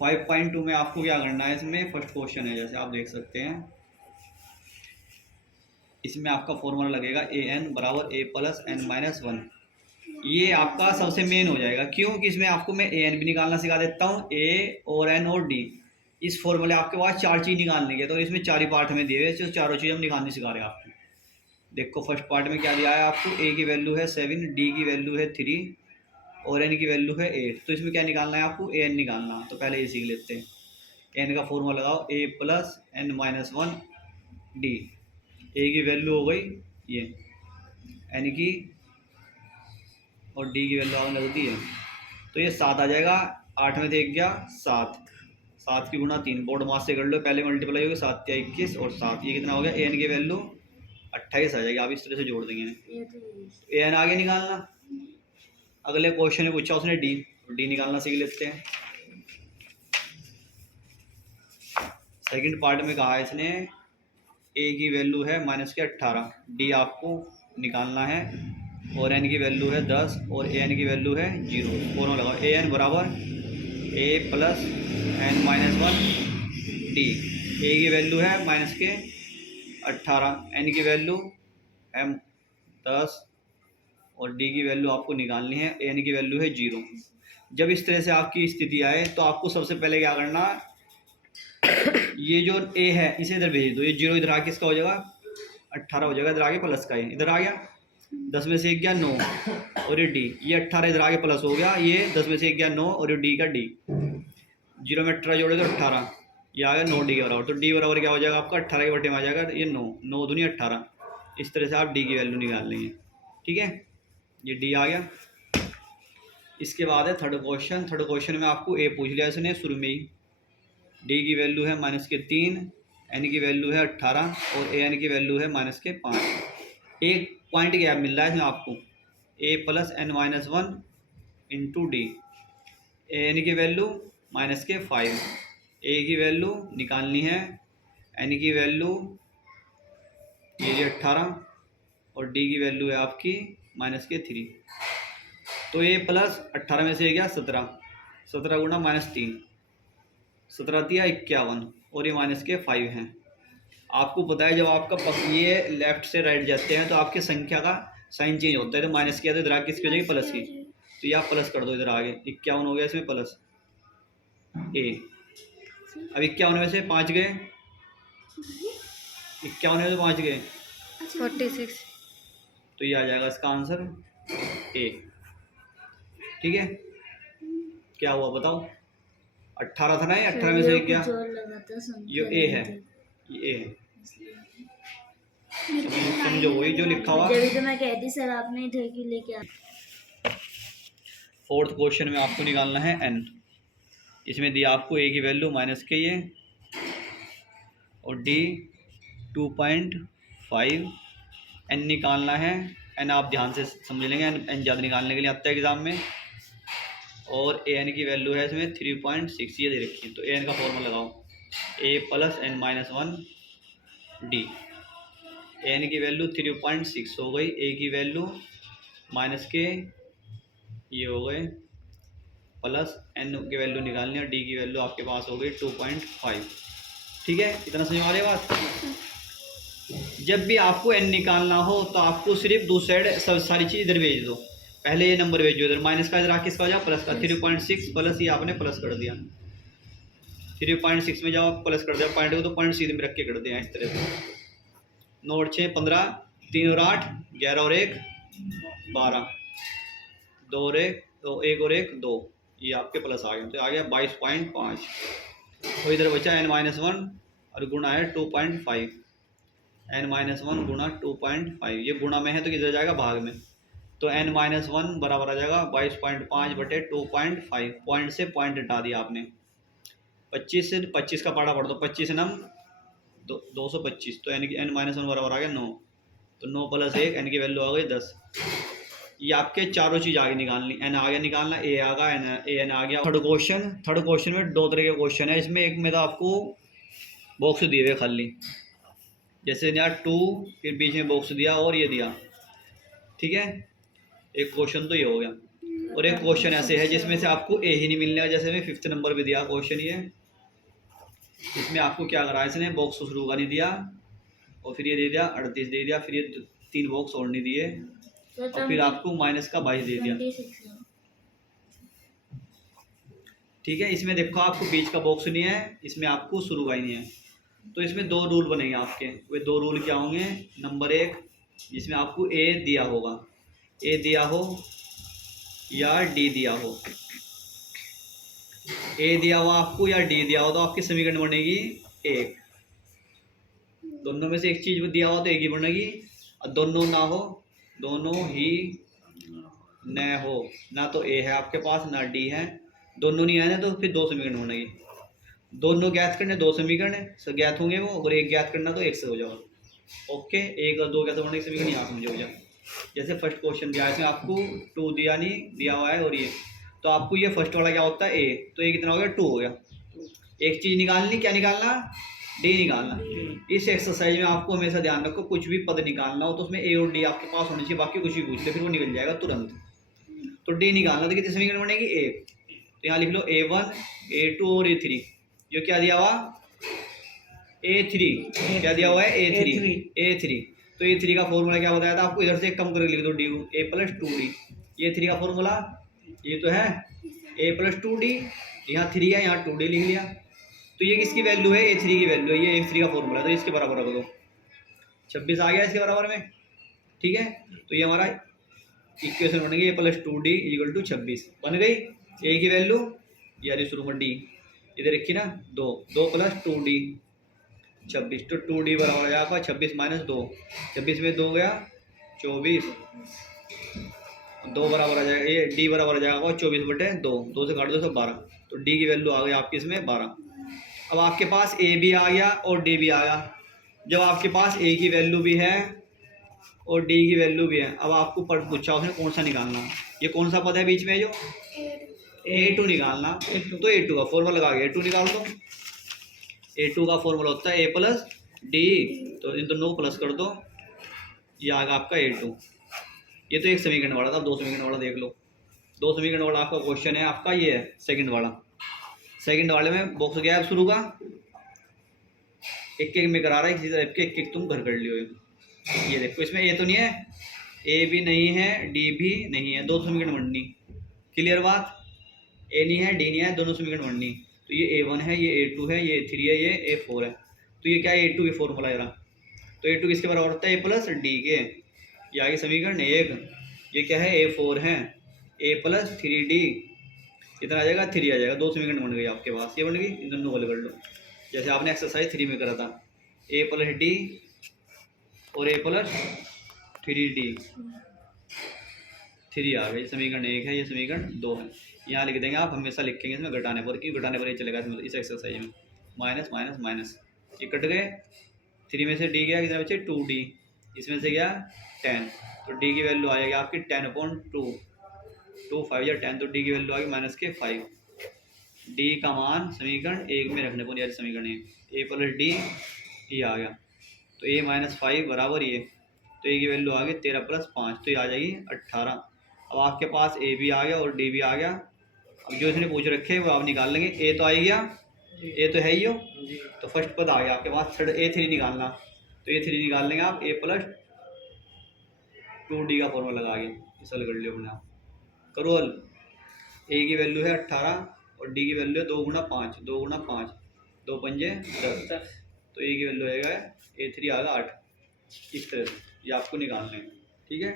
5.2 में आपको क्या करना है, इसमें फर्स्ट क्वेश्चन है, जैसे आप देख सकते हैं इसमें आपका फॉर्मूला लगेगा ए एन बराबर a plus n minus one. ये आपका सबसे मेन हो जाएगा, क्यों कि इसमें आपको मैं ए एन भी निकालना सिखा देता हूँ, ए और एन और डी। इस फॉर्मूले आपके पास चार चीज़ निकालने की है, तो इसमें चार ही पार्ट में दिए हुए, तो चारों चीज़ हम निकालनी सिखा रहे हैं आपको। देखो फर्स्ट पार्ट में क्या दिया है आपको, ए की वैल्यू है 7, डी की वैल्यू है 3 और एन की वैल्यू है 8। तो इसमें क्या निकालना है आपको, ए एन निकालना। तो पहले ये सीख लेते हैं। एन का फॉर्मूला लगाओ, a plus n minus one d. A की वैल्यू हो गई ये, एन की और डी की वैल्यू आपने लग दी है, तो ये 7 आ जाएगा। 8 में से 1 गया 7, 7 की गुणा 3, बोर्ड मास से कर लो, पहले मल्टीप्लाई होगी 7 या 21 और 7, ये कितना हो गया, ए एन की वैल्यू 28 आ जाएगी। आप इस तरह से जोड़ देंगे, ए एन आगे निकालना। अगले क्वेश्चन में पूछा उसने डी, तो डी निकालना सीख लेते हैं। सेकंड पार्ट में कहा है इसने ए की वैल्यू है माइनस के 18, डी आपको निकालना है और एन की वैल्यू है 10 और ए एन की वैल्यू है 0। दोनों लगाओ, ए एन बराबर a plus n minus one d. A की वैल्यू है माइनस के 18, एन की वैल्यू है 10 और डी की वैल्यू आपको निकालनी है, ए एन की वैल्यू है 0। जब इस तरह से आपकी स्थिति आए तो आपको सबसे पहले क्या करना, ये जो ए है इसे इधर भेज दो, ये 0 इधर आके किसका हो जाएगा, 18 हो जाएगा, इधर आगे प्लस का है, इधर आ गया 10 में से 1 गया 9 और ये डी, ये 18 इधर आगे प्लस हो गया, ये 10 में से 1 गया 9 और ये डी का डी, 0 में 18 जोड़े तो 18, ये आ गया 9 डी के बराबर। तो डी बराबर क्या हो जाएगा आपका, 18 के बटे में आ जाएगा ये 9, 9 दूनी 18। इस तरह से आप डी की वैल्यू निकाल लेंगे, ठीक है, ये डी आ गया। इसके बाद है थर्ड क्वेश्चन। थर्ड क्वेश्चन में आपको ए पूछ लिया इसने शुरू में ही, डी की वैल्यू है माइनस के 3, एन की वैल्यू है 18 और ए एन की वैल्यू है माइनस के 5। एक पॉइंट गैप मिल रहा है इसमें आपको, a plus n minus one into d. A n की वैल्यू माइनस के 5, ए की वैल्यू निकालनी है, एन की वैल्यू ये 18 और डी की वैल्यू है आपकी माइनस के 3। तो ये प्लस 18 में से गया 17, 17 गुणा माइनस 3, 17 दिया 51 और ये माइनस के 5 हैं। आपको पता है जब आपका ये लेफ्ट से राइट जाते हैं तो आपकी संख्या का साइन चेंज होता है, तो माइनस किया तो इधर आगे किसकी हो जाएगी, प्लस की, तो ये आप प्लस कर दो इधर आगे, 51 हो गया इसमें प्लस ए। अब 51 में से 5 गए, 51 में से 5 गए 46, तो ये आ जाएगा इसका आंसर ए, ठीक है। क्या हुआ बताओ, 18 था ना, ये 18 में से क्या, ये ए है, ये ए है, समझो वही जो लिखा हुआ। जब तो मैं कहती सर आपने इधर की लेके आ। फोर्थ क्वेश्चन में आपको निकालना है एन। इसमें दिया आपको ए की वैल्यू माइनस के ये और डी 2.5, एन निकालना है, एन आप ध्यान से समझ लेंगे, एन ज़्यादा निकालने के लिए आता है एग्जाम में। और ए एन की वैल्यू है इसमें 3.6 ये दे रखी है, तो ए एन का फॉर्मूला लगाओ, a plus n minus one d. A n की वैल्यू 3.6 हो गई, ए की वैल्यू माइनस के ये हो गए प्लस एन की वैल्यू निकालनी है, डी की वैल्यू आपके पास हो गई 2.5, ठीक है। इतना समझ में आ रही है बात। जब भी आपको एन निकालना हो तो आपको सिर्फ दूसरे साइड सब सारी चीज़ इधर भेज दो, पहले ये नंबर भेजो इधर, माइनस का इधर आके इसका हो जाए प्लस का, 3.6 प्लस ये आपने प्लस कर दिया, 3.6 में जब आप प्लस कर दिया पॉइंट को तो पॉइंट सीधे में रख के कर दिया इस तरह से। 9 और 6 15, 3 और 8 11 और 1 12, 2 और 1 तो 1 और 1 2, ये आपके प्लस आ गए, तो आ गया 22.5। तो इधर बचा एन माइनस वन और गुणा है 2.5, एन माइनस वन गुणा 2.5, ये गुणा में है तो किधर जाएगा भाग में, तो एन माइनस वन बराबर आ जाएगा 22.5 बटे 2.5, पॉइंट से पॉइंट हटा दिया आपने। 25 से 25 का पाड़ा पढ़ दो, 25 नम 225, तो एन माइनस वन बराबर आ गया 9, तो 9 प्लस 1 एन की वैल्यू आ गई 10। ये आपके चारों चीज़ आगे निकालनी, एन आगे निकालना, ए आ गया एन आ गया। थर्ड क्वेश्चन में 2 तरह के क्वेश्चन है इसमें, एक में तो आपको बॉक्स दिए हुए खाली, जैसे दिया 2 फिर बीच में बॉक्स दिया और ये दिया, ठीक है। एक क्वेश्चन तो ये हो गया। और एक क्वेश्चन ऐसे है जिसमें से आपको ए ही नहीं मिलने का, जैसे मैं 5th नंबर पे दिया क्वेश्चन ये, इसमें आपको क्या करा है, इसने बॉक्स शुरू का नहीं दिया और फिर ये दे दिया 38 दे दिया, फिर ये 3 बॉक्स और नहीं दिए और फिर आपको माइनस का 22 दे दिया। 26 ठीक है, इसमें देखो आपको बीच का बॉक्स नहीं है, इसमें आपको शुरू का ही नहीं है, तो इसमें 2 रूल बनेंगे आपके। वे 2 रूल क्या होंगे? नंबर 1, जिसमें आपको ए दिया होगा, ए दिया हो या डी दिया हो, ए दिया हो आपको या डी दिया हो तो आपकी समीकरण बनेगी 1। दोनों में से एक चीज दिया हो तो एक ही बनेगी, और दोनों ना हो, दोनों ही न हो, ना तो ए है आपके पास ना डी है, दोनों नहीं आए ना तो फिर 2 समीकरण बनेगी। दोनों ज्ञात करने 2 समीकरण है, ज्ञात होंगे वो, अगर एक ज्ञात करना तो 1 से हो जाओ। ओके, 1 और 2 कैसे बनेगी समीकरण यहाँ समझो जा। जैसे फर्स्ट क्वेश्चन दिया है, इसमें आपको 2 दिया नहीं दिया हुआ है, और ये तो आपको ये फर्स्ट वाला क्या होता है ए, तो ए कितना हो गया 2 हो गया। एक चीज़ निकालनी, क्या निकालना? डी निकालना। इस एक्सरसाइज में आपको हमेशा ध्यान रखो, कुछ भी पद निकालना हो तो उसमें ए और डी आपके पास होनी चाहिए, बाकी कुछ भी पूछ ले फिर वो निकल जाएगा तुरंत। तो डी निकालना, तो कितनी समीकरण बनेगी? ए, तो यहाँ लिख लो A1 A2 और A3। जो क्या दिया हुआ? A3, क्या दिया हुआ है? A3। तो A3 का फॉर्मूला क्या बताया था आपको? इधर से एक कम करके लिख दो, डी को A + 2D। A3 का फॉर्मूला ये तो है A + 2D, यहाँ 3 है, यहाँ 2D लिख लिया। तो ये किसकी वैल्यू है? A3 की वैल्यू है, ये A3 का फॉर्मूला है, तो इसके बराबर रख दो। 26 आ गया इसके बराबर में। ठीक है, तो ये हमारा इक्वेशन बनेगी A + 2D = 26 बन गई। ए की वैल्यू यानी शुरू में डी इधर रखी ना, 2 + 2D 26, तो 2D बराबर हो जाएगा 26 - 2, 26 में 2 गया 24, 2 बराबर आ जाएगा, ये डी बराबर आ जाएगा 24/2, 2 से काट दो तो 12, तो डी की वैल्यू आ गई आपकी इसमें 12। अब आपके पास ए भी आ गया और डी भी आ गया। जब आपके पास ए की वैल्यू भी है और डी की वैल्यू भी है, अब आपको पूछा उसने कौन सा निकालना, ये कौन सा पद है बीच में जो A2 निकालना, तो A2 का फॉर्मूला लगा के A2 निकाल दो। A2 का फॉर्मूला होता है A + D, तो इन दोनों को प्लस कर दो, ये आ गया आपका A2। ये तो एक समीकरण वाला था, 2 समीकरण वाला देख लो। 2 समीकरण वाला आपका क्वेश्चन है, आपका ये है सेकंड वाला। सेकंड वाले में बॉक्स गया शुरू का, एक एक में करा रहा है, इसी तरह के एक तुम घर कर लियो। ये देखो इसमें ए तो नहीं है, ए भी नहीं है, डी भी नहीं है, 2 समीकरण बननी। क्लियर बात? ए नहीं है, डी नहीं है, दोनों समीकरण बननी। तो ये A1 है, ये A2 है, ये A3 है, ये A4 है। तो ये क्या है? A2 की फॉर्मूला है, तो A2 किसके बराबर होता है? A + D के। ये आगे समीकरण 1, ये क्या है? A4 है, A + 3D कितना आ जाएगा? 3 आ जाएगा। 2 समीकरण बन गई आपके पास, ये बन गई, इन दोनों को कर लो जैसे आपने एक्सरसाइज 3 में करा था। A + D और A + 3D 3 आ गई, समीकरण 1 है, ये समीकरण 2 है। यहाँ लिख देंगे आप, हमेशा लिखेंगे इसमें घटाने पर, क्योंकि घटाने पर ही चलेगा इस एक्सरसाइज में। माइनस माइनस माइनस ये कट गए, 3 में से डी गया कितना बचे? 2D, इसमें से गया 10, तो डी की वैल्यू आ जाएगी आपकी 10/2, 2 5 या 10, तो डी की वैल्यू आ गई -5। डी का मान समीकरण 1 में रखने पर, यार समीकरण A + D ये आ गया, तो A - 5 बराबर ये, तो ए की वैल्यू आ गई 13 + 5, तो ये आ जाएगी 18। अब आपके पास ए भी आ गया और डी भी आ गया। अब जो इसने पूछ रखे हैं वो आप निकाल लेंगे। ए तो आ ही गया, ए तो है ही हो, तो फर्स्ट पद आ गया आपके पास। थर्ड A3 निकालना, तो A3 निकाल लेंगे आप, A + 2D का फॉर्मूला लगा के इस हल कर लियो अपने आप। करो हल। ए की वैल्यू है 18 और डी की वैल्यू है 2 × 5, 2 × 5, 2 पंजे 10, तो ए की वैल्यू आएगा A3 आ गया 8। इस तरह ये आपको निकालना है। ठीक है।